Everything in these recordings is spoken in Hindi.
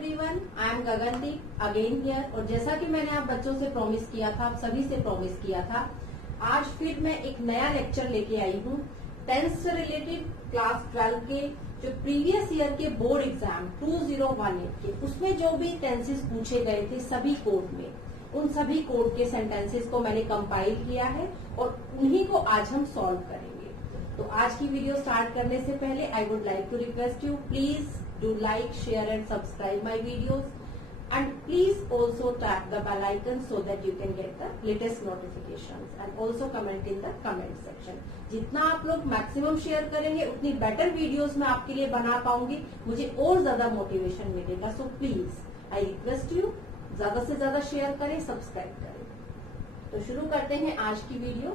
Everyone, I am Gagandeep again here. और जैसा कि मैंने आप बच्चों से प्रॉमिस किया था, आप सभी से प्रॉमिस किया था, आज फिर मैं एक नया लेक्चर लेके आई हूँ टेंथ से रिलेटेड क्लास 12 के जो प्रीवियस ईयर के बोर्ड एग्जाम 2018 के उसमें जो भी टेंसेस पूछे गए थे सभी कोड में, उन सभी कोड के सेंटेंसेस को मैंने कंपाइल किया है और उन्हीं को आज हम सॉल्व करेंगे। तो आज की वीडियो स्टार्ट करने से पहले I would like to request you, please do like, share and subscribe my videos and please also tap the bell icon so that you can get the latest notifications and also comment in the comment section। जितना आप लोग मैक्सिमम शेयर करेंगे उतनी बेटर वीडियोस मैं आपके लिए बना पाऊंगी, मुझे और ज्यादा मोटिवेशन मिलेगा। So please I request you ज्यादा से ज्यादा शेयर करें, सब्सक्राइब करें। तो शुरू करते हैं आज की वीडियो।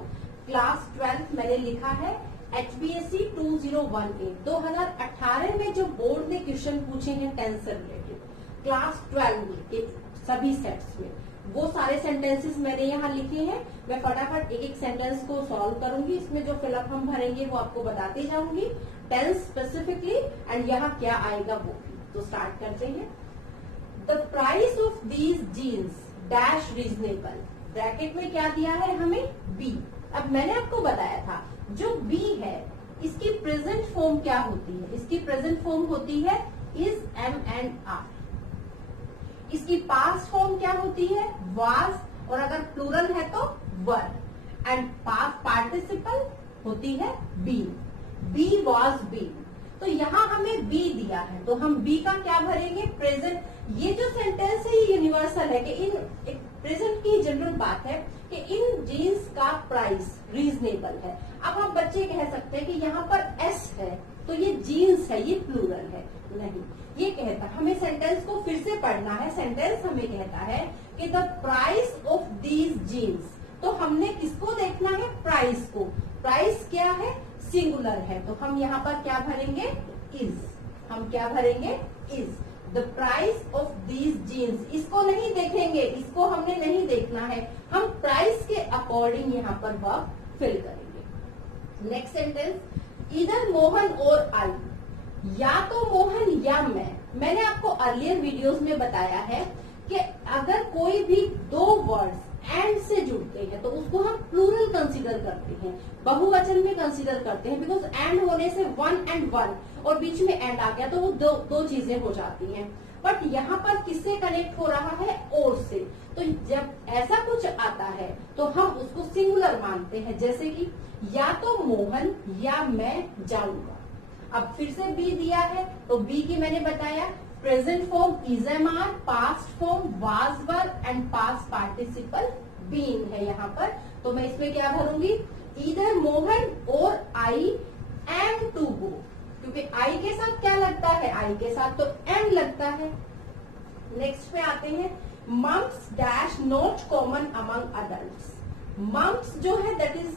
क्लास 12 मैंने लिखा है HBSC 2018 में जो बोर्ड ने क्वेश्चन पूछे हैं टेंस से रिलेटेड क्लास 12 के सभी सेट्स में, वो सारे सेंटेंसेस मैंने यहाँ लिखे हैं। मैं फटाफट एक एक सेंटेंस को सॉल्व करूंगी, इसमें जो फिलअप हम भरेंगे वो आपको बताती जाऊंगी टेंस स्पेसिफिकली एंड यहाँ क्या आएगा वो भी। तो स्टार्ट करते हैं। The price of these genes dash reasonable, bracket में क्या दिया है हमें, बी। अब मैंने आपको बताया था जो बी है इसकी प्रेजेंट फॉर्म क्या होती है, इसकी प्रेजेंट फॉर्म होती है इज, एम एंड आर। इसकी पास्ट फॉर्म क्या होती है, वाज, और अगर प्लूरल है तो वर, एंड पास्ट पार्टिसिपल होती है बीन, बी वाज बीन। तो यहाँ हमें बी दिया है तो हम बी का क्या भरेंगे, प्रेजेंट। ये जो सेंटेंस है ये यूनिवर्सल है कि इन प्रेजेंट की जनरल बात है कि इन जीन्स का प्राइस रीजनेबल है। अब आप बच्चे कह सकते हैं कि यहाँ पर एस है तो ये जीन्स है, ये प्लूरल है। नहीं, ये कहता हमें सेंटेंस को फिर से पढ़ना है। सेंटेंस हमें कहता है कि the price of these genes, तो हमने किसको देखना है, प्राइस को। प्राइस क्या है, सिंगुलर है, तो हम यहाँ पर क्या भरेंगे, इज। हम क्या भरेंगे, is. The price of these genes, इसको नहीं देखेंगे, इसको हमने नहीं देखना है, हम प्राइस के अकॉर्डिंग यहाँ पर वर्ब फिल करेंगे। नेक्स्ट सेंटेंस, इधर मोहन और आई, या तो मोहन या मैं। मैंने आपको अर्लियर वीडियोस में बताया है कि अगर कोई भी दो वर्ड्स एंड से जुड़ते हैं तो उसको हम प्लूरल कंसीडर करते हैं, बहुवचन में कंसीडर करते हैं, बिकॉज एंड होने से वन एंड वन और बीच में एंड आ गया तो वो दो चीजें हो जाती हैं। बट यहाँ पर किससे कनेक्ट हो रहा है, और से। तो जब ऐसा कुछ आता है तो हम उसको सिंगुलर मानते हैं, जैसे कि या तो मोहन या मैं जाऊंगा। अब फिर से बी दिया है तो बी की मैंने बताया present form is, am are, past form was were and past participle been है यहाँ पर। तो मैं इसमें क्या भरूंगी, इधर मोहन और आई एम टू गो, क्योंकि आई के साथ क्या लगता है, आई के साथ तो एम लगता है। नेक्स्ट पे आते हैं, mumps dash not common among adults. Mumps जो है that is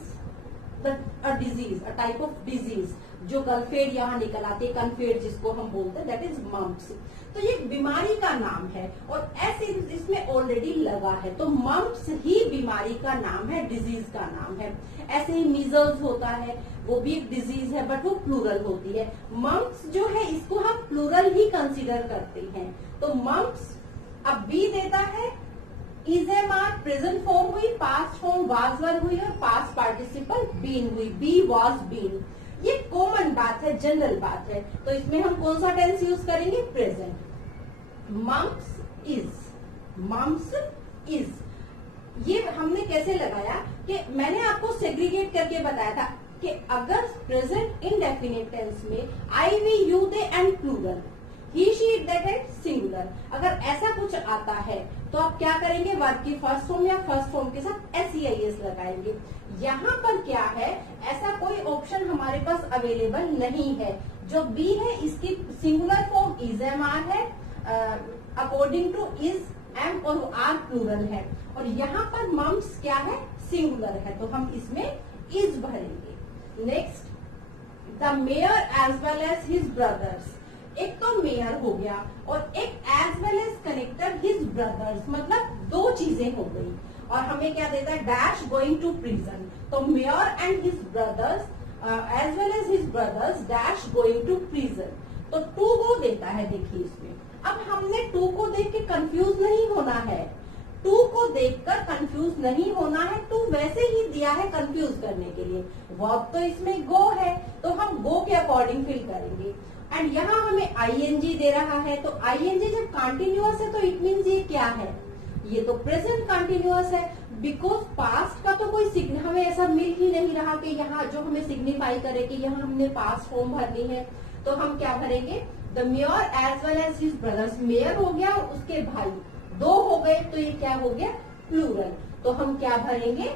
a disease, a type of disease, जो गलफेड यहाँ निकल आती है, कनफेड जिसको हम बोलते हैं, दैट इज मम्स। तो ये बीमारी का नाम है और ऐसे इसमें ऑलरेडी लगा है, तो मम्स ही बीमारी का नाम है, डिजीज का नाम है। ऐसे ही मीजल्स होता है, वो भी एक डिजीज है बट वो प्लूरल होती है। मम्स जो है इसको हम प्लूरल ही कंसीडर करते हैं। तो मम्स, अब बी देता है is, am are, present form हुई, पास्ट फॉर्म वाज वर हुई और पास्ट पार्टिसिपल बीन हुई, बी वाज बीन। ये कॉमन बात है, जनरल बात है, तो इसमें हम कौन सा टेंस यूज करेंगे, present. Mumps is, mumps is. ये हमने कैसे लगाया कि मैंने आपको सेग्रीगेट करके बताया था कि अगर प्रेजेंट इनडेफिनिट टेंस में I, we, you, they and plural, he, she, it, that and singular, अगर ऐसा कुछ आता है तो आप क्या करेंगे, वर्ब की फर्स्ट फॉर्म या फर्स्ट फॉर्म के साथ SEIS लगाएंगे। यहाँ पर क्या है, ऐसा कोई ऑप्शन हमारे पास अवेलेबल नहीं है। जो बी है इसकी singular form is, am, are है, अकॉर्डिंग टू इज, एम और आर प्लूरल है, और यहाँ पर मम्स क्या है, सिंगुलर है, तो हम इसमें इज भरेंगे। Next, the mayor as well as his brothers. एक तो मेयर हो गया और एक as well as connector his brothers, मतलब दो चीजें हो गई। और हमें क्या देता है, डैश गोइंग टू प्रिजन, तो mayor and his brothers as well as his brothers dash going to prison, तो टू गो देता है। देखिए इसमें अब हमने टू को देख के कंफ्यूज नहीं होना है, टू को देखकर कंफ्यूज नहीं होना है। टू वैसे ही दिया है कंफ्यूज करने के लिए। वर्ब तो इसमें गो है, तो हम गो के अकॉर्डिंग फिल करेंगे। एंड यहाँ हमें आईएनजी दे रहा है, तो आईएनजी जब कंटिन्यूअस है तो इट मीन्स ये क्या है, ये तो प्रेजेंट कंटिन्यूअस है। बिकॉज पास्ट का तो कोई हमें ऐसा मिल ही नहीं रहा कि यहाँ जो हमें सिग्निफाई करे कि यहाँ हमने पास्ट फॉर्म भरनी है। तो हम क्या भरेंगे, the mayor as well as his brothers, mayor हो गया और उसके भाई दो हो गए, तो ये क्या हो गया, प्लूरल। तो हम क्या भरेंगे,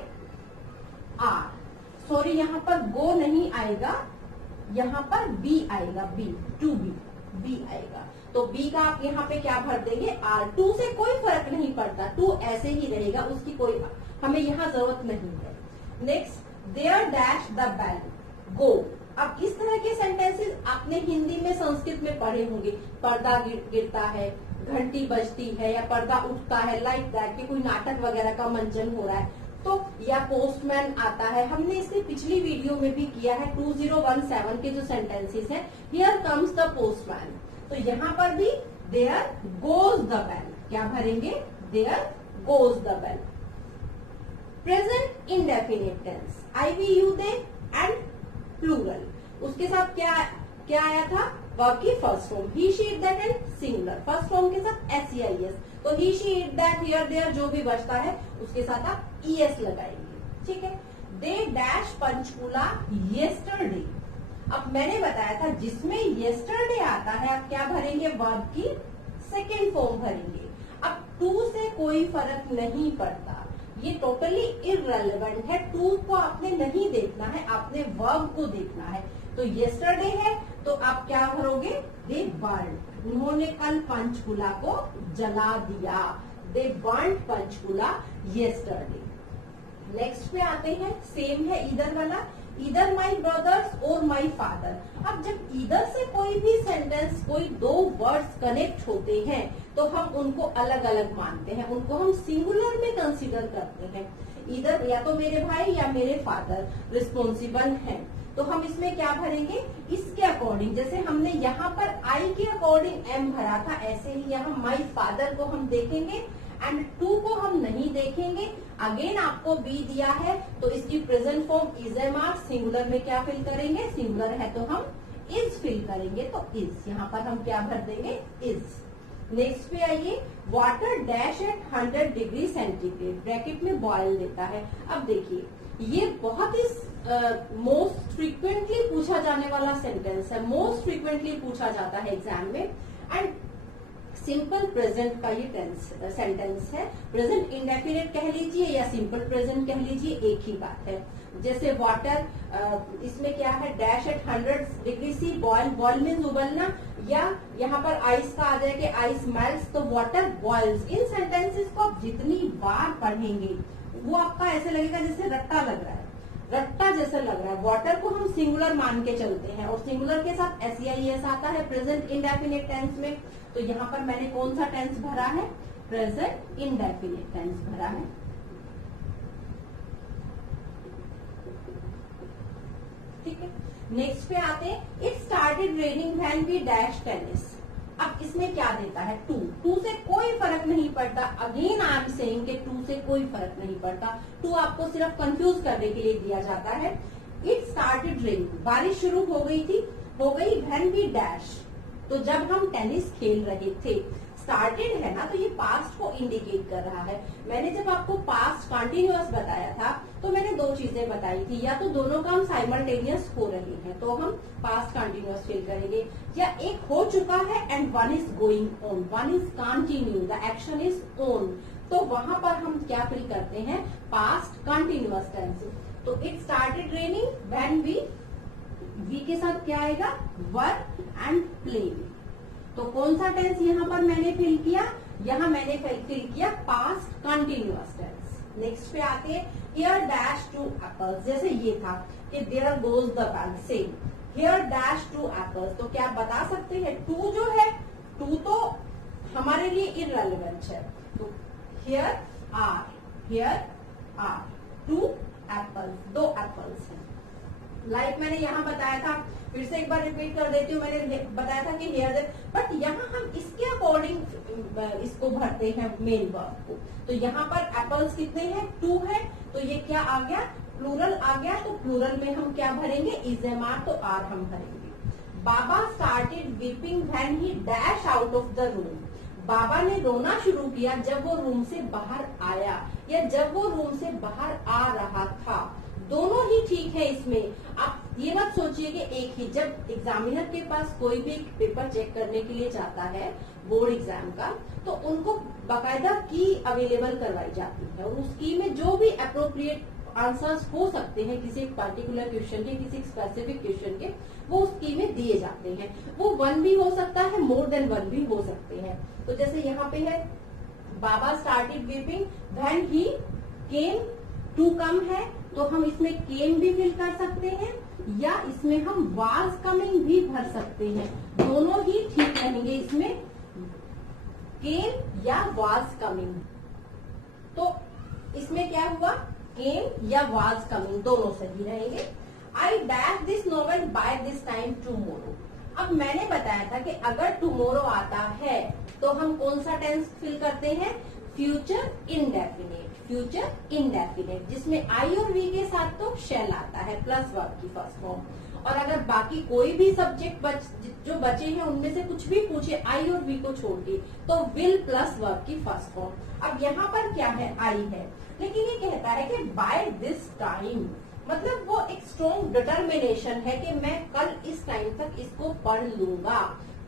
आर। सॉरी यहाँ पर गो नहीं आएगा, यहाँ पर बी आएगा, बी, टू बी आएगा। तो बी का आप यहाँ पे क्या भर देंगे, आर। टू से कोई फर्क नहीं पड़ता, टू ऐसे ही रहेगा, उसकी कोई हमें यहाँ जरूरत नहीं है। Next, there dash the bell, go. अब इस तरह के सेंटेंसेस आपने हिंदी में संस्कृत में पढ़े होंगे, पर्दा गिरता है, घंटी बजती है, या पर्दा उठता है, लाइक दैट, कि कोई नाटक वगैरह का मंचन हो रहा है, तो या पोस्टमैन आता है। हमने इससे पिछली वीडियो में भी किया है, 2017 के जो सेंटेंसेस हैं, हियर कम्स द पोस्टमैन। तो यहाँ पर भी देयर गोज द बेल, क्या भरेंगे, there goes the bell. Present indefinite tense, I we you they and plural, उसके साथ क्या आया था, वर्ब की first form, he she it that and singular, first form के साथ SEIS। तो he she it that here there जो भी बचता है उसके साथ आप ES लगाएंगे, ठीक है। They dash Panchkula yesterday. अब मैंने बताया था जिसमें येस्टरडे आता है आप क्या भरेंगे, वर्ब की सेकेंड फॉर्म भरेंगे। अब टू से कोई फर्क नहीं पड़ता, ये टोटली इररेलेवेंट है, टू को आपने नहीं देखना है, आपने वर्ब को देखना है। तो येस्टरडे है तो आप क्या भरोगे, दे बर्न्ड, उन्होंने कल पंचकुला को जला दिया, दे बर्न्ड पंचकुला येस्टरडे। नेक्स्ट पे आते हैं, सेम है ईदर वाला, ईदर माई ब्रदर्स और माई फादर। अब जब ईदर से कोई भी सेंटेंस, कोई दो वर्ड्स कनेक्ट होते हैं तो हम उनको अलग अलग मानते हैं, उनको हम सिंगुलर में कंसीडर करते हैं। ईदर या तो मेरे भाई या मेरे फादर रिस्पॉन्सिबल हैं, तो हम इसमें क्या भरेंगे, इसके अकॉर्डिंग। जैसे हमने यहाँ पर आई के अकॉर्डिंग एम भरा था, ऐसे ही यहाँ माई फादर को हम देखेंगे एंड टू को हम नहीं देखेंगे। अगेन आपको बी दिया है तो इसकी present form is am are, singular में क्या फिल करेंगे, सिंगुलर है तो हम इज फिल करेंगे, तो इज यहाँ पर हम क्या भर देंगे, इज। नेक्स्ट पे आइए, water dash at 100 degree centigrade, bracket में बॉयल देता है। अब देखिए ये बहुत ही मोस्ट फ्रीक्वेंटली पूछा जाने वाला सेंटेंस है, मोस्ट फ्रीक्वेंटली पूछा जाता है एग्जाम में। एंड सिंपल प्रेजेंट का ये सेंटेंस है, प्रेजेंट इंडेफिनिट कह लीजिए या सिंपल प्रेजेंट कह लीजिए, एक ही बात है। जैसे वाटर, इसमें क्या है, dash at 100 degree C, boil, boil means उबलना, या यहाँ पर आइस का आ जाए कि आइस मेल्ट्स, तो वाटर बॉइल्स। इन सेंटेंसेस को आप जितनी बार पढ़ेंगे वो आपका ऐसे लगेगा जैसे रट्टा लग रहा है, रट्टा जैसा लग रहा है। वाटर को हम सिंगुलर मान के चलते हैं और सिंगुलर के साथ SEIS आता है प्रेजेंट इंडेफिनिट टेंस में। तो यहाँ पर मैंने कौन सा टेंस भरा है, प्रेजेंट इंडेफिनिट टेंस भरा है। ठीक है, नेक्स्ट पे आते हैं, it started raining when we dash tennis. अब इसमें क्या देता है, टू, टू से कोई फर्क नहीं पड़ता। अगेन आई एम सेइंग कि टू से कोई फर्क नहीं पड़ता, टू आपको सिर्फ कंफ्यूज करने के लिए दिया जाता है। इट स्टार्टेड रेनिंग, बारिश शुरू हो गई थी, हो गई व्हेन वी डैश, तो जब हम टेनिस खेल रहे थे। स्टार्टेड है ना, तो ये पास्ट को इंडिकेट कर रहा है। मैंने जब आपको पास्ट कंटिन्यूअस बताया था तो मैंने दो चीजें बताई थी, या तो दोनों काम साइमल्टेनियस हो रहे हैं तो हम पास्ट कंटिन्यूअस फिल करेंगे, या एक हो चुका है and one is going on, one is continue, the action is on, तो वहां पर हम क्या फिल करते हैं, पास्ट कंटिन्यूअस टेंस। तो it started raining when we के साथ क्या आएगा, वर एंड प्लेइंग। तो कौन सा टेंस यहाँ पर मैंने फिल किया, यहाँ मैंने फिल किया पास्ट कंटिन्यूअस टेंस। नेक्स्ट पे आते हैं, हियर डैश टू एप्पल्स, जैसे ये था कि there goes the bag, same here dash two apples. तो क्या आप बता सकते हैं, टू जो है, टू तो हमारे लिए इररेलेवेंट है, तो हियर आर टू एप्पल्स, दो एप्पल्स हैं। लाइक मैंने यहाँ बताया था फिर से एक बार रिपीट कर देती हूँ, मैंने बताया था कि हियर देयर, बट यहाँ हम इसके अकॉर्डिंग इसको भरते हैं मेन वर्ब को। तो यहाँ पर एप्पल्स कितने हैं, 2 है, तो ये क्या आ गया, प्लूरल आ गया, तो प्लूरल में हम क्या भरेंगे, इज एम आर, तो आर हम भरेंगे। Baba started weeping when he dash out of the room. Baba ने रोना शुरू किया जब वो रूम से बाहर आया, या जब वो रूम से बाहर आ रहा था। दोनों ही ठीक है इसमें। आप ये मत सोचिए कि एक ही, जब एग्जामिनर के पास कोई भी पेपर चेक करने के लिए जाता है बोर्ड एग्जाम का, तो उनको बाकायदा की अवेलेबल करवाई जाती है, और उस की में जो भी अप्रोप्रिएट आंसर्स हो सकते हैं किसी एक पर्टिकुलर क्वेश्चन के, किसी स्पेसिफिक क्वेश्चन के, वो उस की में दिए जाते हैं। वो 1 भी हो सकता है, मोर देन 1 भी हो सकते हैं। तो जैसे यहाँ पे है, Baba started weeping when he came, to come है, तो हम इसमें केम भी फिल कर सकते हैं, या इसमें हम वाज कमिंग भी भर सकते हैं। दोनों ही ठीक रहेंगे इसमें, केम या वाज कमिंग। तो इसमें क्या हुआ, केम या वाज कमिंग दोनों सही रहेंगे। I dash this novel by this time tomorrow. अब मैंने बताया था कि अगर टुमारो आता है तो हम कौन सा टेंस फिल करते हैं, फ्यूचर इंडेफिनिट, फ्यूचर इंडेफिनिट, जिसमें आई और वी के साथ तो शैल आता है प्लस वर्ब की फर्स्ट फॉर्म। और अगर बाकी कोई भी सब्जेक्ट जो बचे हैं उनमें से कुछ भी पूछे आई और वी को छोड़ के, तो विल प्लस वर्ब की फर्स्ट फॉर्म। अब यहाँ पर क्या है, आई है, लेकिन ये कहता है कि बाय दिस टाइम, मतलब वो एक स्ट्रॉन्ग डिटर्मिनेशन है कि मैं कल इस टाइम तक इसको पढ़ लूंगा।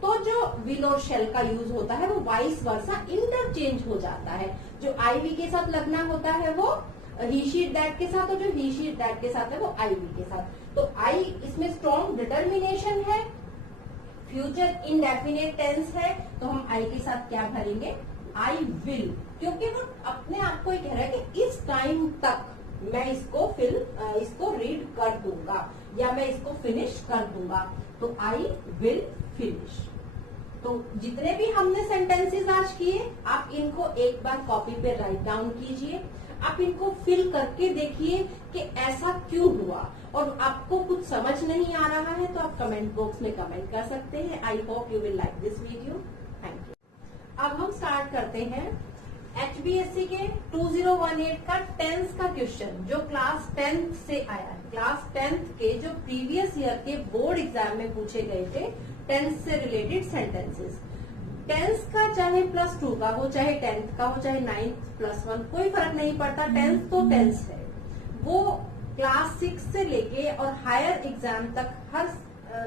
तो जो विल और शेल का यूज होता है वो वाइस वर्सा इंटरचेंज हो जाता है। जो आई वी के साथ लगना होता है वो ही शी दैट के साथ, और जो ही शी दैट के साथ है वो आई वी के साथ। तो आई इसमें स्ट्रॉन्ग डिटर्मिनेशन है, फ्यूचर इंडेफिनिट टेंस है, तो हम आई के साथ क्या भरेंगे, आई विल, क्योंकि वो अपने आप को ये कह रहा है कि इस टाइम तक मैं इसको रीड कर दूंगा, या मैं इसको फिनिश कर दूंगा। तो आई विल फिनिश। तो जितने भी हमने सेंटेंसेस आज किए, आप इनको एक बार कॉपी पे राइट डाउन कीजिए, आप इनको फिल करके देखिए कि ऐसा क्यों हुआ, और आपको कुछ समझ नहीं आ रहा है तो आप कमेंट बॉक्स में कमेंट कर सकते हैं। I hope you will like this video, thank you. अब हम स्टार्ट करते हैं HBSC के 2018 का 10th का क्वेश्चन, जो क्लास 10th से आया है। क्लास 10th के जो प्रीवियस ईयर के बोर्ड एग्जाम में पूछे गए थे 10th से रिलेटेड सेंटेंसेस। 10th का चाहे +2 का हो, चाहे 10th का हो, चाहे 9th +1, कोई फर्क नहीं पड़ता, 10th तो 10th है। वो क्लास 6 से लेके और हायर एग्जाम तक हर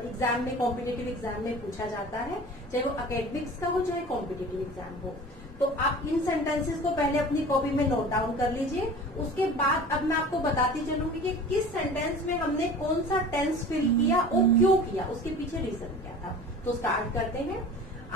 एग्जाम में, कॉम्पिटिटिव एग्जाम में पूछा जाता है, चाहे वो अकेडमिक्स का हो चाहे कॉम्पिटिटिव एग्जाम हो। तो आप इन सेंटेंसेस को पहले अपनी कॉपी में नोट डाउन कर लीजिए। उसके बाद अब मैं आपको बताती चलूंगी कि किस सेंटेंस में हमने कौन सा टेंस फिल किया और क्यों किया, उसके पीछे रीजन क्या था। तो स्टार्ट करते हैं।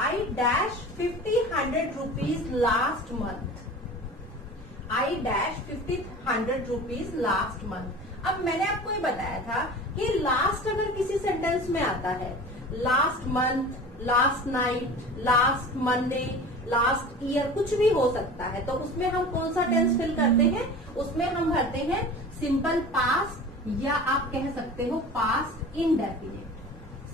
I dash 50-100 rupees last month. I dash 50-100 rupees last month. अब मैंने आपको ये बताया था कि लास्ट अगर किसी सेंटेंस में आता है, last month, last night, last Monday, last year, कुछ भी हो सकता है, तो उसमें हम कौन सा टेंस फिल करते हैं, उसमें हम भरते हैं सिंपल पास्ट, या आप कह सकते हो पास्ट इंडेफिनिट।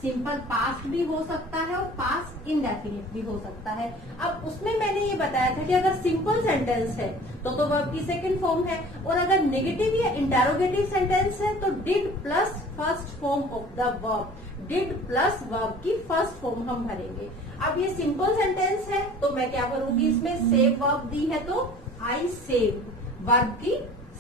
सिंपल पास्ट भी हो सकता है और पास्ट इंडेफिनिट भी हो सकता है। अब उसमें मैंने ये बताया था कि अगर सिंपल सेंटेंस है तो वर्ब की सेकंड फॉर्म है, और अगर नेगेटिव या इंटेरोगेटिव सेंटेंस है तो did plus first form of the verb, did plus verb की फर्स्ट फॉर्म हम भरेंगे। अब ये सिंपल सेंटेंस है तो मैं क्या करूंगी, इसमें सेव वर्ब दी है तो आई सेव, वर्ब की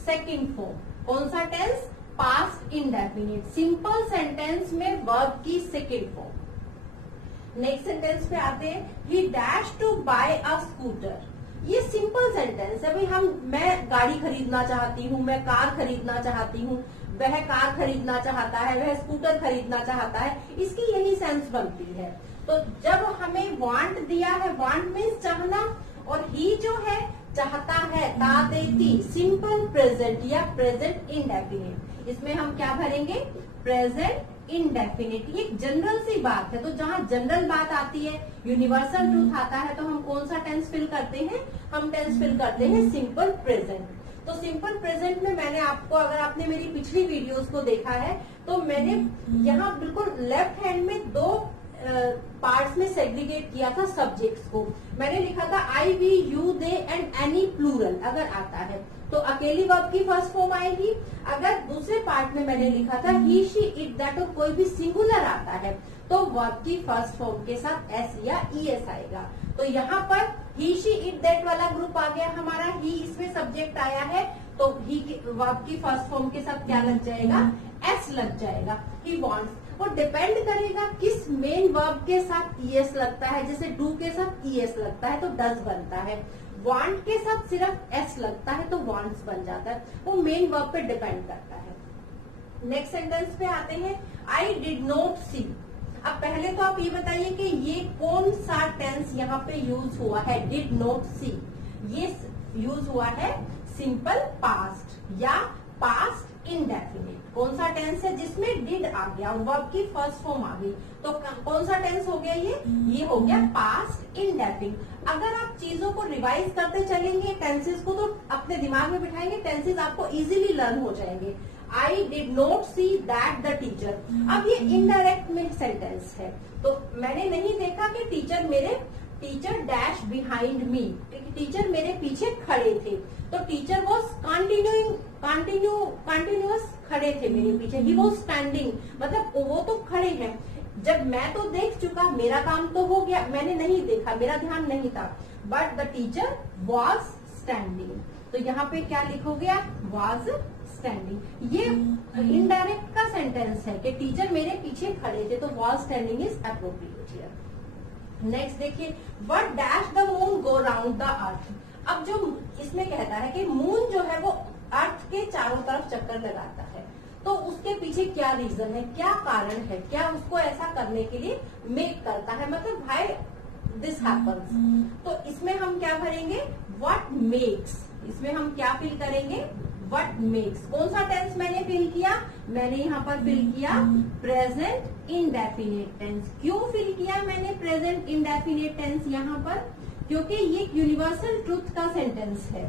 सेकंड फॉर्म। कौन सा tense, past indefinite. Simple sentence में वर्ब की सेकंड फॉर्म। नेक्स्ट सेंटेंस पे आते हैं, he dash to buy a scooter. ये सिंपल सेंटेंस है भाई, मैं गाड़ी खरीदना चाहती हूँ, मैं कार खरीदना चाहती हूँ, वह कार खरीदना चाहता है, वह स्कूटर खरीदना चाहता है, इसकी यही सेंस बनती है। तो जब हमें वांट दिया है, वांट मीन्स चाहना, और ही जो है चाहता है, ता देती, सिंपल प्रेजेंट या प्रेजेंट इंडेफिनिट, इसमें हम क्या भरेंगे, प्रेजेंट इंडेफिनिट। ये जनरल सी बात है, तो जहाँ जनरल बात आती है, यूनिवर्सल ट्रूथ आता है, तो हम कौन सा टेंस फिल करते हैं, हम टेंस फिल करते हैं सिंपल प्रेजेंट। तो सिंपल प्रेजेंट में मैंने आपको, अगर आपने मेरी पिछली वीडियोस को देखा है तो मैंने यहाँ बिल्कुल लेफ्ट हैंड में दो पार्ट्स में सेग्रीगेट किया था सब्जेक्ट्स को। मैंने लिखा था I, we, you, they and any plural अगर आता है तो अकेली वर्ब की फर्स्ट फॉर्म आएगी। अगर दूसरे पार्ट में मैंने लिखा था ही, शी, इट, दैट और कोई भी सिंगुलर आता है तो वर्ब की फर्स्ट फॉर्म के साथ एस या ईएस आएगा। तो यहाँ पर ही, शी, इट, दैट वाला ग्रुप आ गया हमारा, ही इसमें सब्जेक्ट आया है तो ही वर्ब की फर्स्ट फॉर्म के साथ क्या लग जाएगा, एस लग जाएगा। ही वॉन्ट्स, और डिपेंड करेगा किस मेन वर्ब के साथ ईएस लगता है। जैसे डू के साथ ईएस लगता है तो डज बनता है, वांट के साथ सिर्फ एस लगता है तो वांट्स बन जाता है। वो मेन वर्ब पे डिपेंड करता है। नेक्स्ट सेंटेंस पे आते हैं, आई डिड नॉट सी। अब पहले तो आप ये बताइए कि ये कौन सा टेंस यहाँ पे यूज हुआ है, डिड नॉट सी। ये यूज हुआ है सिंपल पास्ट या पास्ट इंडेफिनिट। कौन सा टेंस है जिसमें डिड आ गया, वर्ब की फर्स्ट फॉर्म आ गई, तो कौन सा टेंस हो गया ये हो गया पास्ट इंडेफिनिट। अगर आप चीजों को रिवाइज करते चलेंगे टेंसेस को तो अपने दिमाग में बिठाएंगे, टेंसेस आपको इजीली लर्न हो जाएंगे। I did not see that the teacher. अब ये इनडायरेक्ट में सेंटेंस है, तो मैंने नहीं देखा कि teacher dash behind me, teacher मेरे पीछे खड़े थे, तो टीचर वॉज कंटिन्यूअस खड़े थे मेरे पीछे। ही वॉज स्टैंडिंग, मतलब वो तो खड़े हैं। जब मैं तो देख चुका, मेरा काम तो हो गया, मैंने नहीं देखा, मेरा ध्यान नहीं था, but the teacher was standing. तो यहाँ पे क्या लिखोगे आप, वॉज स्टैंडिंग। ये इनडायरेक्ट का सेंटेंस है कि टीचर मेरे पीछे खड़े थे, तो was standing is appropriate here. Next देखिए, what dash the moon go round the earth. अब जो इसमें कहता है कि मून जो है वो अर्थ के चारों तरफ चक्कर लगाता है, तो उसके पीछे क्या रीजन है, क्या कारण है, क्या उसको ऐसा करने के लिए मेक करता है, मतलब व्हाई दिस हैपेंस। तो इसमें हम क्या भरेंगे, व्हाट मेक्स। इसमें हम क्या फिल करेंगे, व्हाट मेक्स। कौन सा टेंस मैंने फिल किया, मैंने यहाँ पर फिल किया प्रेजेंट इंडेफिनिट टेंस। क्यों फिल किया मैंने प्रेजेंट इंडेफिनिट टेंस यहाँ पर, क्योंकि ये यूनिवर्सल ट्रूथ का सेंटेंस है।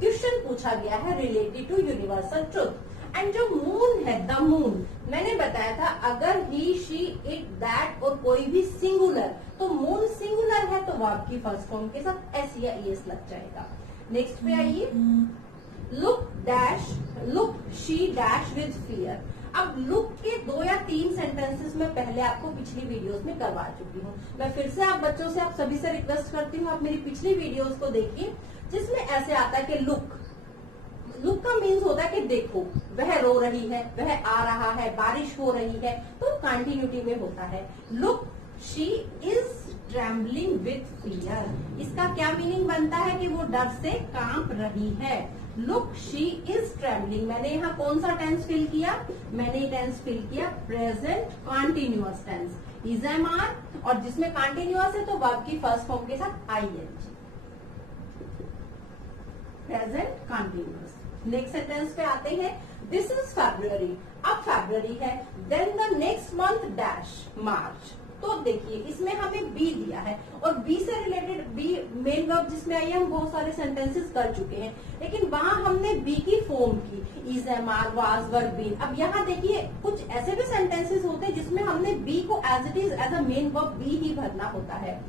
क्वेश्चन पूछा गया है related to universal truth. And जो मून है, द मून, मैंने बताया था अगर ही, शी, इट, दैट और कोई भी सिंगुलर, तो मून सिंगुलर है तो वर्ब की फर्स्ट फॉर्म के साथ एस या ईएस लग जाएगा। नेक्स्ट पे आइए, look she dash with fear. अब लुक के 2 या 3 सेंटेंसेस में पहले आपको पिछली वीडियोस में करवा चुकी हूँ। मैं फिर से आप बच्चों से, आप सभी से रिक्वेस्ट करती हूँ, आप मेरी पिछली वीडियोस को देखिए, जिसमें ऐसे आता है कि लुक का मीन्स होता है कि देखो, वह रो रही है, वह आ रहा है, बारिश हो रही है, तो कंटिन्यूटी में होता है। Look she is trembling with fear. इसका क्या मीनिंग बनता है कि वो डर से कांप रही है। लुक शी इज ट्रेवलिंग, मैंने यहाँ कौन सा टेंस फिल किया, मैंने टेंस फिल किया present continuous tense, is am are, और जिसमें कॉन्टिन्यूअस है तो वर्ब की फर्स्ट फॉर्म के साथ ING, present continuous. Next sentence पे आते हैं, दिस इज फरवरी। अब फरवरी है, then the next month dash March. तो देखिए इसमें हमें बी दिया है, और बी से रिलेटेड बी मेन वर्ब जिसमें आई है, हम बहुत सारे सेंटेंसेस कर चुके हैं, लेकिन वहां हमने बी की फॉर्म की, is, am, are, was, were, been. अब यहाँ देखिए कुछ ऐसे भी सेंटेंसेस होते हैं जिसमें हमने बी को as it is as a main verb be ही भरना होता है।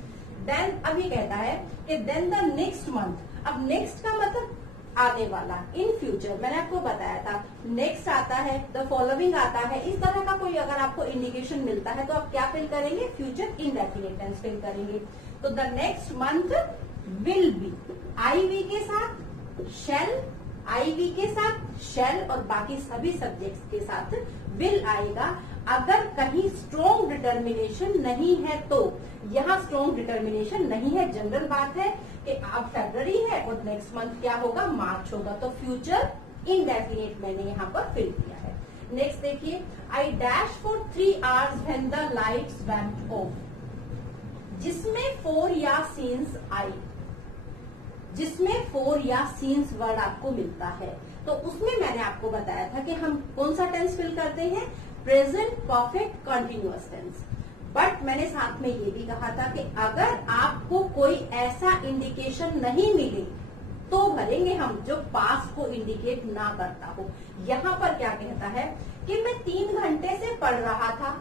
देन अब ये कहता है कि देन द नेक्स्ट मंथ। अब नेक्स्ट का मतलब आने वाला, इन फ्यूचर। मैंने आपको बताया था नेक्स्ट आता है, द फॉलोइंग आता है, इस तरह का कोई अगर आपको इंडिकेशन मिलता है तो आप क्या फिल करेंगे, फ्यूचर इंडेफिनिट टेंस फिल करेंगे। तो the next month will be, I we के साथ शेल, आई वी के साथ शेल और बाकी सभी सब्जेक्ट्स के साथ विल आएगा। अगर कहीं स्ट्रॉन्ग डिटर्मिनेशन नहीं है तो, यहाँ स्ट्रॉन्ग डिटर्मिनेशन नहीं है, जनरल बात है कि आप फरवरी है और नेक्स्ट मंथ क्या होगा, मार्च होगा, तो फ्यूचर इंडेफिनिट मैंने यहाँ पर फिल किया है। नेक्स्ट देखिए, I dash for 3 hours when the lights went of, जिसमें 4 या सीन्स आई, जिसमें 4 या सीन्स वर्ड आपको मिलता है, तो उसमें मैंने आपको बताया था कि हम कौन सा टेंस फिल करते हैं, present perfect continuous tense. But मैंने साथ में ये भी कहा था कि अगर आपको कोई ऐसा इंडिकेशन नहीं मिले तो भरेंगे हम जो पास्ट को इंडिकेट ना करता हो। यहाँ पर क्या कहता है कि मैं 3 घंटे से पढ़ रहा था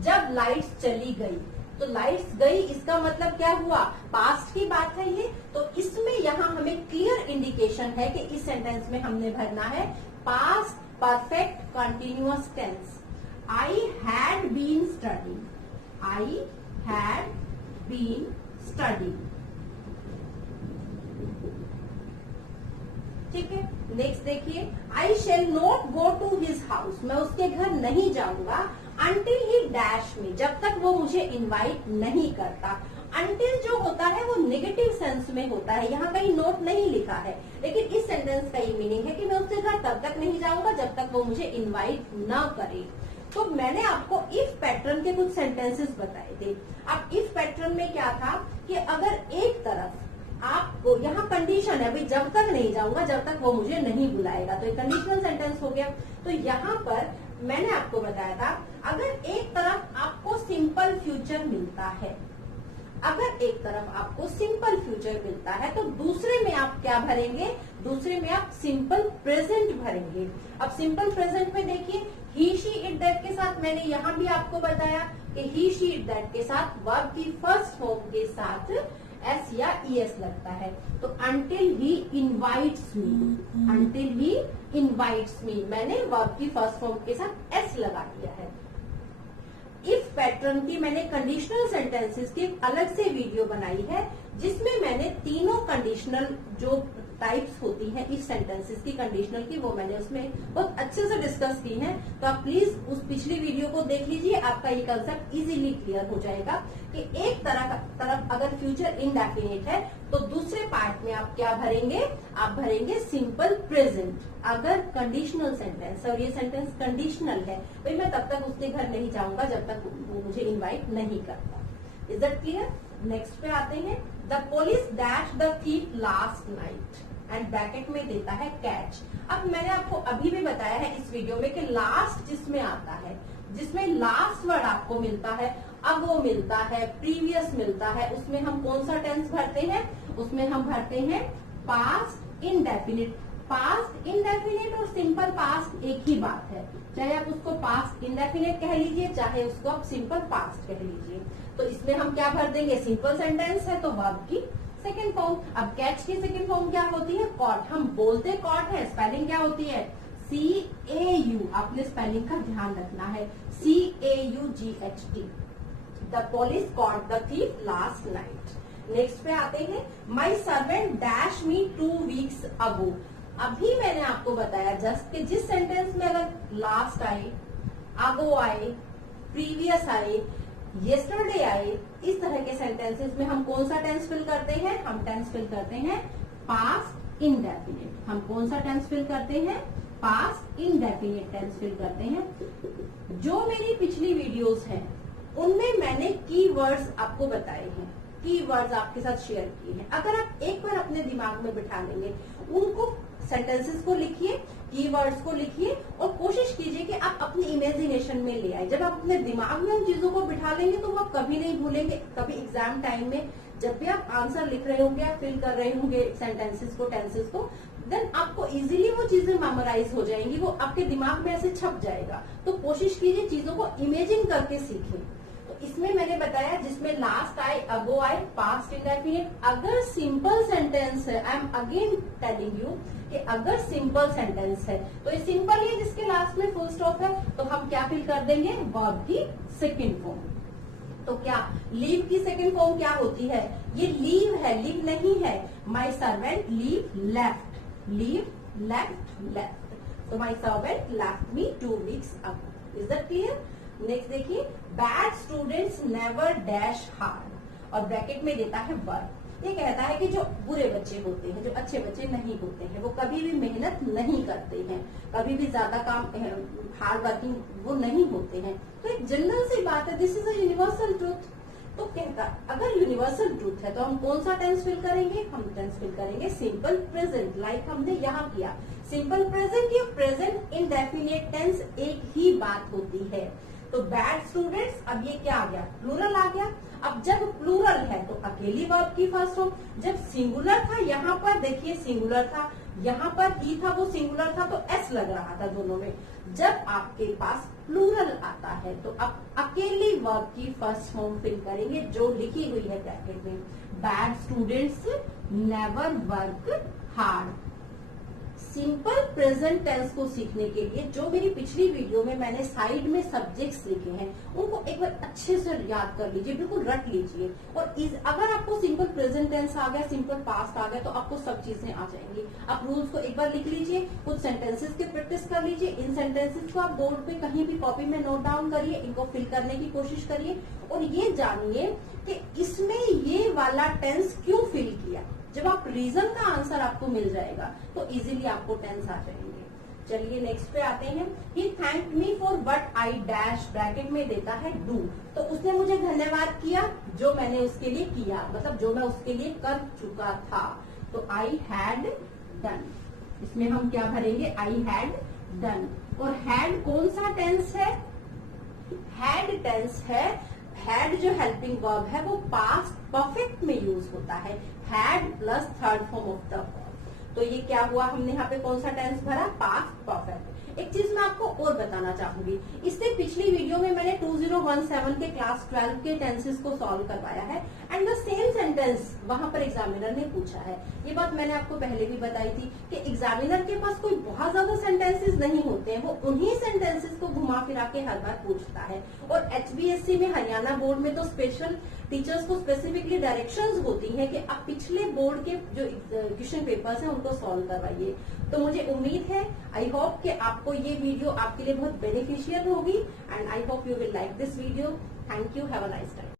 जब लाइट्स चली गई। तो लाइट्स गई इसका मतलब क्या हुआ, पास्ट की बात है ये। तो इसमें यहाँ हमें क्लियर इंडिकेशन है कि इस सेंटेंस में हमने भरना है past perfect continuous tense. I had been studying, I had been studying. ठीक है, नेक्स्ट देखिए, I shall not go to his house, मैं उसके घर नहीं जाऊंगा अंटिल ही डैश मी, जब तक वो मुझे इनवाइट नहीं करता। अंटिल जो होता है वो नेगेटिव सेंस में होता है, यहाँ कहीं नोट नहीं लिखा है, लेकिन इस सेंटेंस का ये मीनिंग है कि मैं उसके घर तब तक नहीं जाऊंगा जब तक वो मुझे इनवाइट ना करे। तो मैंने आपको इफ पैटर्न के कुछ सेंटेंसेस बताए थे। अब इफ पैटर्न में क्या था कि अगर एक तरफ आपको यहाँ कंडीशन है, भाई जब तक नहीं जाऊंगा जब तक वो मुझे नहीं बुलाएगा, तो एक कंडीशनल सेंटेंस हो गया। तो यहाँ पर मैंने आपको बताया था अगर एक तरफ आपको सिंपल फ्यूचर मिलता है, अगर एक तरफ आपको सिंपल फ्यूचर मिलता है तो दूसरे में आप क्या भरेंगे, दूसरे में आप सिंपल प्रेजेंट भरेंगे। अब सिंपल प्रेजेंट में देखिए ही शी इट दैट के साथ मैंने यहाँ भी आपको बताया कि ही शी इट दैट के साथ वर्ब की फर्स्ट फॉर्म के साथ एस या ईएस लगता है। तो until he invites me, until he invites me, मैंने वर्ब की फर्स्ट फॉर्म के साथ एस लगा दिया है। इफ पैटर्न की मैंने कंडीशनल सेंटेंसेस की अलग से वीडियो बनाई है जिसमें मैंने तीनों कंडीशनल जो टाइप्स होती हैं इस सेंटेंसेस की कंडीशनल की, वो मैंने उसमें बहुत अच्छे से डिस्कस की है। तो आप प्लीज उस पिछली वीडियो को देख लीजिए, आपका ये कंसेप्ट इजीली क्लियर हो जाएगा कि एक तरफ अगर फ्यूचर इनडेफिनिट है तो दूसरे पार्ट में आप क्या भरेंगे, आप भरेंगे सिंपल प्रेजेंट। अगर कंडीशनल सेंटेंस और ये सेंटेंस कंडीशनल है, भाई मैं तब तक उसके घर नहीं जाऊंगा जब तक वो मुझे इन्वाइट नहीं करता। Is that clear? नेक्स्ट पे आते हैं, the police dash the thief last night and bracket में देता है कैच। अब मैंने आपको अभी भी बताया है इस वीडियो में कि लास्ट जिसमें आता है, जिसमें लास्ट वर्ड आपको मिलता है, अगो मिलता है, प्रीवियस मिलता है, उसमें हम कौन सा टेंस भरते हैं, उसमें हम भरते हैं पास्ट इंडेफिनिट। पास्ट इंडेफिनिट और सिंपल पास्ट एक ही बात है, चाहे आप उसको पास्ट इंडेफिनिट कह लीजिए चाहे उसको आप सिंपल पास्ट कह लीजिए। तो इसमें हम क्या भर देंगे, सिंपल सेंटेंस है तो वर्ब की सेकेंड फॉर्म। अब कैच की सेकेंड फॉर्म क्या होती है, कॉट। हम बोलते कॉट है, स्पेलिंग क्या होती है CAU, आपने स्पेलिंग का ध्यान रखना है, CAUGHT। The police caught the thief last night. Next पे आते हैं, my servant dash me 2 weeks अगो। अभी मैंने आपको बताया जस्ट कि जिस सेंटेंस में अगर लास्ट आए, अगो आए, प्रीवियस आए, येस्टरडे आए, इस तरह के सेंटेंसेस में हम कौन सा टेंस फिल करते हैं, हम टेंस फिल करते हैं पास्ट इंडेफिनिट। हम कौन सा टेंस फिल करते हैं, पास्ट इंडेफिनिट टेंस फिल करते हैं। जो मेरी पिछली वीडियोस हैं उनमें मैंने कीवर्ड्स आपको बताए हैं, कीवर्ड्स आपके साथ शेयर किए हैं। अगर आप एक बार अपने दिमाग में बिठा लेंगे, उनको सेंटेंसेस को लिखिए, कीवर्ड्स को लिखिए और कोशिश कीजिए कि आप अपनी इमेजिनेशन में ले आए। जब आप अपने दिमाग में उन चीजों को बिठा लेंगे तो आप कभी नहीं भूलेंगे। कभी एग्जाम टाइम में जब भी आप आंसर लिख रहे होंगे, आप फिल कर रहे होंगे सेंटेंसेस को, टेंसेस को, देन आपको इजीली वो चीजें मेमोराइज हो जाएंगी, वो आपके दिमाग में ऐसे छप जाएगा। तो कोशिश कीजिए चीजों को इमेजिन करके सीखें। तो इसमें मैंने बताया जिसमें लास्ट आए, अगो आए, पास्ट इंडेफिनिट। अगर सिंपल सेंटेंस है, I am again telling you कि अगर सिंपल सेंटेंस है तो ये सिंपल है जिसके लास्ट में फुल स्टॉप है, तो हम क्या फिल कर देंगे, वर्ब की सेकेंड फॉर्म। तो क्या लीव की सेकेंड फॉर्म क्या होती है, ये लीव है, लीव नहीं है। My servant leave left, leave left, left. तो my servant left me 2 weeks ago. Is that clear? Next देखिए, bad students never dash hard और ब्रैकेट में देता है वर्ब। ये कहता है कि जो बुरे बच्चे होते हैं, जो अच्छे बच्चे नहीं होते हैं, वो कभी भी मेहनत नहीं करते हैं, कभी भी ज्यादा काम हार्ड वर्किंग वो नहीं होते हैं। तो एक जनरल सी बात है, this is a universal truth. तो कहता अगर यूनिवर्सल ट्रूथ है तो हम कौन सा टेंस फिल करेंगे, हम टेंस फिल करेंगे सिंपल प्रेजेंट, लाइक हमने यहाँ किया। सिंपल प्रेजेंट या प्रेजेंट इंडेफिनिट टेंस एक ही बात होती है। तो बैड स्टूडेंट्स, अब ये क्या आ गया, प्लूरल आ गया। अब जब प्लूरल है तो अकेली वर्ब की फर्स्ट फॉर्म, जब सिंगुलर था यहाँ पर देखिए सिंगुलर था, यहाँ पर ही था वो सिंगुलर था तो एस लग रहा था दोनों में। जब आपके पास प्लूरल आता है तो आप अकेली वर्ब की फर्स्ट फॉर्म फिल करेंगे जो लिखी हुई है ब्रैकेट में, bad students never work hard. Simple present tense को सीखने के लिए जो मेरी पिछली वीडियो में मैंने साइड में सब्जेक्ट्स लिखे हैं उनको एक बार अच्छे से याद कर लीजिए, बिल्कुल रट लीजिए। और अगर आपको सिंपल प्रेजेंट टेंस आ गया, सिंपल पास्ट आ गया तो आपको सब चीजें आ जाएंगी। आप रूल्स को एक बार लिख लीजिए, कुछ सेंटेंसेस की प्रैक्टिस कर लीजिए, इन सेंटेंसेस को आप बोर्ड पे कहीं भी कॉपी में नोट डाउन करिए, इनको फिल करने की कोशिश करिए और ये जानिए कि इसमें ये वाला टेंस क्यों फिल किया। जब आप रीजन का आंसर आपको मिल जाएगा तो इजीली आपको टेंस आ जाएंगे। चलिए नेक्स्ट पे आते हैं। He thanked me for what I dash, bracket में देता है डू, तो उसने मुझे धन्यवाद किया जो मैंने उसके लिए किया, मतलब जो मैं उसके लिए कर चुका था। तो आई हैड डन, इसमें हम क्या भरेंगे, आई हैड डन। और हैड कौन सा टेंस है, हैड टेंस है। हैड जो हेल्पिंग वर्ब है वो पास्ट परफेक्ट में यूज होता है, had plus third form of the verb. तो ये क्या हुआ, हमने यहाँ पे कौन सा टेंस भरा, पास्ट परफेक्ट। एक चीज मैं आपको और बताना चाहूंगी, इससे पिछली वीडियो में मैंने 2017 के क्लास 12 के टेंसेस को सॉल्व करवाया है एंड द सेम सेंटेंस वहां पर एग्जामिनर ने पूछा है। ये बात मैंने आपको पहले भी बताई थी कि एग्जामिनर के पास कोई बहुत ज्यादा सेंटेंसेस नहीं होते हैं, वो उन्हीं सेंटेंसेस को घुमा फिरा के हर बार पूछता है। और HBSC में, हरियाणा बोर्ड में तो स्पेशल टीचर्स को स्पेसिफिकली डायरेक्शंस होती हैं कि आप पिछले बोर्ड के जो क्वेश्चन पेपर्स हैं उनको सॉल्व करवाइए। तो मुझे उम्मीद है, आई होप कि आपको ये वीडियो आपके लिए बहुत बेनिफिशियल होगी and I hope you will like this video. Thank you, have a nice time.